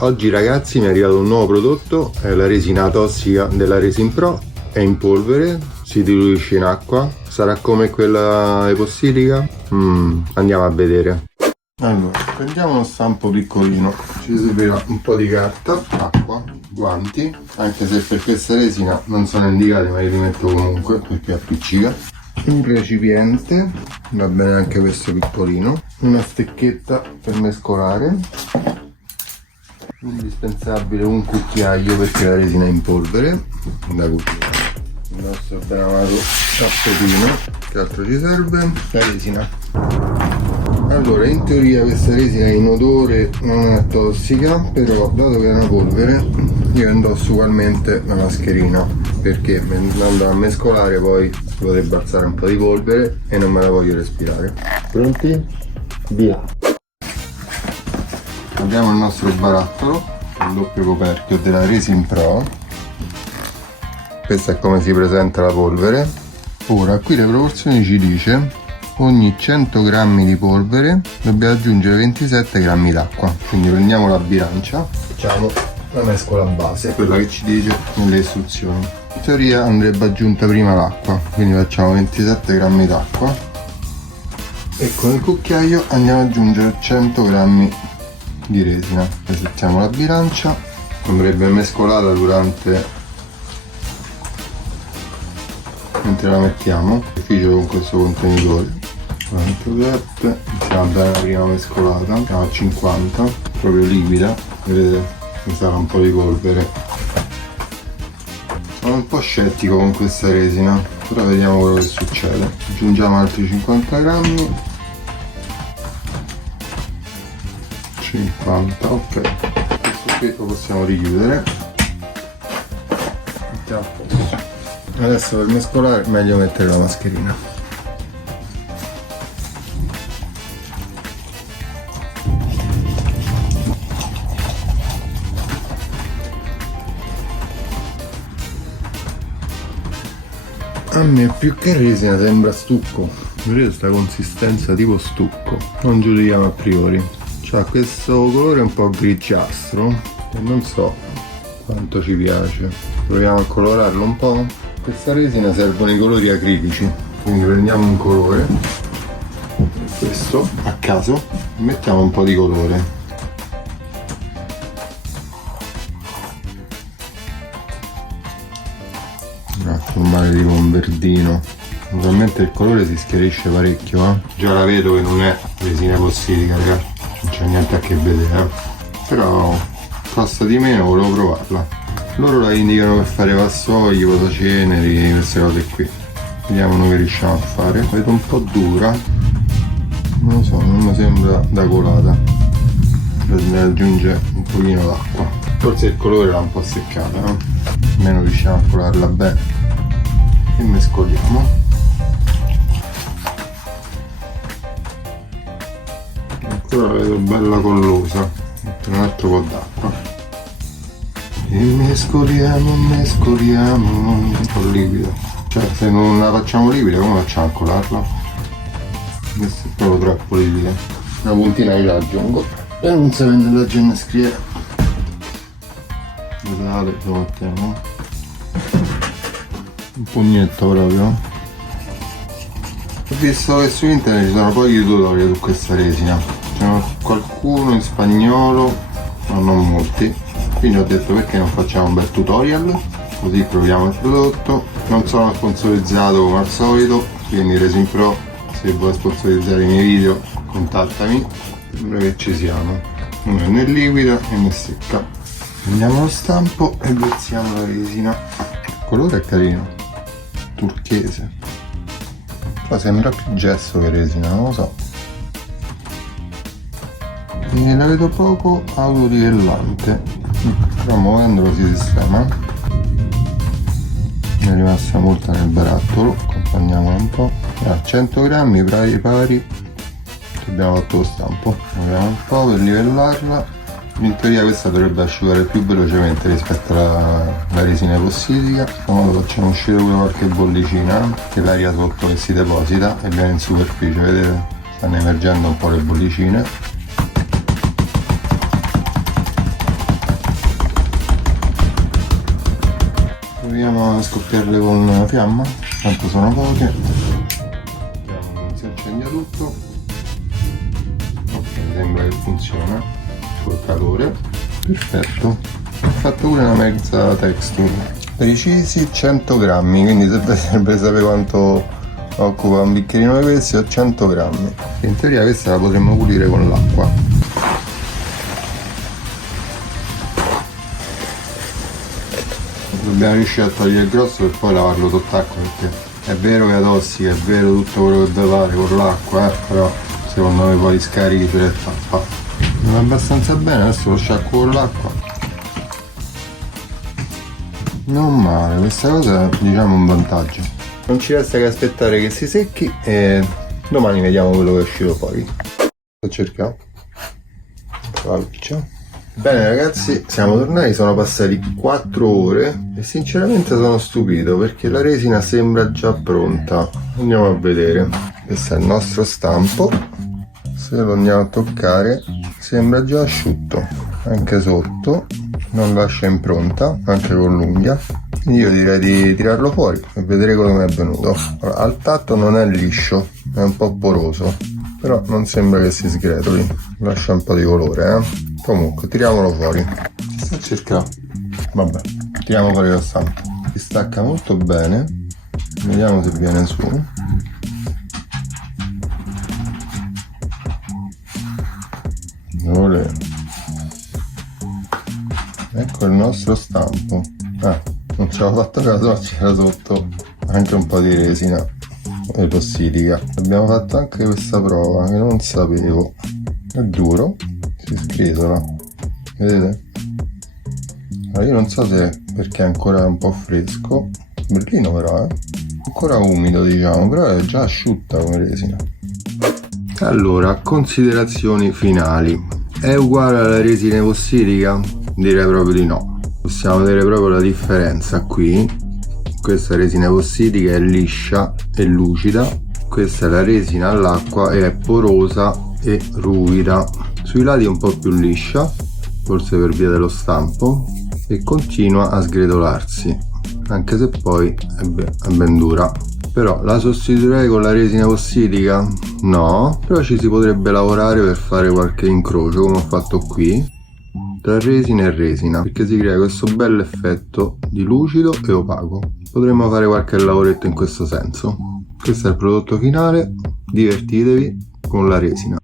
Oggi ragazzi mi è arrivato un nuovo prodotto, è la resina tossica della Resin Pro, è in polvere, si diluisce in acqua, sarà come quella epossidica? Andiamo a vedere. Allora, prendiamo uno stampo piccolino, ci servirà un po' di carta, acqua, guanti, anche se per questa resina non sono indicati ma li metto comunque perché appiccica. Un recipiente, va bene anche questo piccolino, una stecchetta per mescolare, indispensabile un cucchiaio perché la resina è in polvere da cucinare, il nostro ben amato tappetino, che altro ci serve? La resina. Allora, in teoria questa resina in odore non è tossica, però dato che è una polvere io indosso ugualmente la mascherina perché andando a mescolare poi potrebbe alzare un po' di polvere e non me la voglio respirare. Pronti? Via! Abbiamo il nostro barattolo con doppio coperchio della Resin Pro. Questa è come si presenta la polvere. Ora qui le proporzioni ci dice ogni 100 grammi di polvere dobbiamo aggiungere 27 grammi d'acqua. Quindi prendiamo la bilancia, facciamo la mescola base, quella che ci dice nelle istruzioni. In teoria andrebbe aggiunta prima l'acqua, quindi facciamo 27 grammi d'acqua e con il cucchiaio andiamo ad aggiungere 100 grammi di resina. Resettiamo la bilancia, andrebbe mescolata mentre la mettiamo, beneficio con questo contenitore. 47, iniziamo a dare la prima mescolata, siamo a 50, proprio liquida, vedete mi sarà un po' di polvere. Sono un po' scettico con questa resina, però vediamo quello che succede. Aggiungiamo altri 50 grammi, 50, ok, questo qui lo possiamo richiudere. Mettiamo a posto. Adesso per mescolare è meglio mettere la mascherina. A me più che resina sembra stucco, vedete questa consistenza tipo stucco, non giudichiamo a priori. C'ha questo colore un po' grigiastro e non so quanto ci piace. Proviamo a colorarlo un po'. Questa resina servono i colori acrilici, quindi prendiamo un colore, questo a caso, e mettiamo un po' di colore. Formare tipo un verdino. Naturalmente il colore si schiarisce parecchio, già la vedo che non è resina epossidica, ragazzi, non c'è niente a che vedere, però costa di meno, volevo provarla. Loro la indicano per fare vassoi, posaceneri, queste cose qui. Vediamo noi che riusciamo a fare. Vedo un po' dura, non lo so, non mi sembra da colata, bisogna aggiungere un pochino d'acqua, forse il colore l'ha un po' seccata, no? Almeno riusciamo a colarla bene e mescoliamo. Ancora la vedo bella collosa, metto un altro po' d'acqua e mescoliamo un po' liquida. Cioè se non la facciamo liquida come facciamo a colarla? Questa è proprio troppo liquida. Una puntina che la aggiungo e non si vende la ginnascriera. Il sale lo mettiamo un pugnetto proprio. Ho visto che su internet ci sono pochi tutorial su questa resina, c'è qualcuno in spagnolo ma non molti, quindi ho detto perché non facciamo un bel tutorial così proviamo il prodotto. Non sono sponsorizzato come al solito, quindi Resin Pro, se vuoi sponsorizzare i miei video contattami. Sembra che ci siamo, uno è nel liquido e nel secca. Prendiamo lo stampo e versiamo la resina. Il colore è carino, turchese, però sembra più gesso che resina, non lo so. E la vedo poco autorivellante, però muovendolo si sistema. Ne è rimasta molta nel barattolo, accompagniamola un po'. A 100 grammi pari abbiamo fatto lo stampo. Muoviamo un po' per livellarla. In teoria questa dovrebbe asciugare più velocemente rispetto alla resina epossidica. Ora facciamo uscire pure qualche bollicina, che l'aria sotto che si deposita e viene in superficie, vedete? Stanno emergendo un po' le bollicine. proviamo a scoppiarle con fiamma, tanto sono poche. Si accende tutto. Ok, sembra che funziona col calore. Perfetto. Ho fatto pure una mezza texture. Precisi 100 grammi, quindi se serve sapere quanto occupa un bicchierino di questi, ho 100 grammi. In teoria questa la potremmo pulire con l'acqua. Dobbiamo riuscire a togliere il grosso per poi lavarlo sott'acqua, perché è vero che è tossica, è vero tutto quello che deve fare con l'acqua, però secondo me poi scarichi ce l'è fatta. Va abbastanza bene, adesso lo sciacquo con l'acqua. Non male, questa cosa è, diciamo, un vantaggio. Non ci resta che aspettare che si secchi e domani vediamo quello che è uscito fuori. Sto cercando la luce. Bene ragazzi, siamo tornati, sono passati 4 ore e sinceramente sono stupito perché la resina sembra già pronta. Andiamo a vedere. Questo è il nostro stampo. Se lo andiamo a toccare sembra già asciutto, anche sotto, non lascia impronta, anche con l'unghia. Quindi io direi di tirarlo fuori e vedere come è venuto. Allora, al tatto non è liscio, è un po' poroso, però non sembra che si sgretoli, lascia un po' di colore, Comunque tiriamolo fuori. Si sta cercando. Vabbè, tiriamo fuori lo stampo. Si stacca molto bene. Vediamo se viene su. Olè. Ecco il nostro stampo. Non ce l'ho fatto caso, ma c'era sotto anche un po' di resina epossidica. Abbiamo fatto anche questa prova che non sapevo. È duro, si sgretola, vedete? Allora io non so se perché è ancora un po' fresco, bellino però, ancora umido diciamo, però è già asciutta come resina. Allora, considerazioni finali. È uguale alla resina epossidica? Direi proprio di no. Possiamo vedere proprio la differenza qui. Questa resina epossidica è liscia e lucida, questa è la resina all'acqua e è porosa e ruvida. Sui lati è un po' più liscia, forse per via dello stampo, e continua a sgretolarsi, anche se poi è ben dura. Però la sostituirei con la resina epossidica? No, però ci si potrebbe lavorare per fare qualche incrocio come ho fatto qui tra resina e resina, perché si crea questo bel effetto di lucido e opaco. Potremmo fare qualche lavoretto in questo senso. Questo è il prodotto finale, divertitevi con la resina.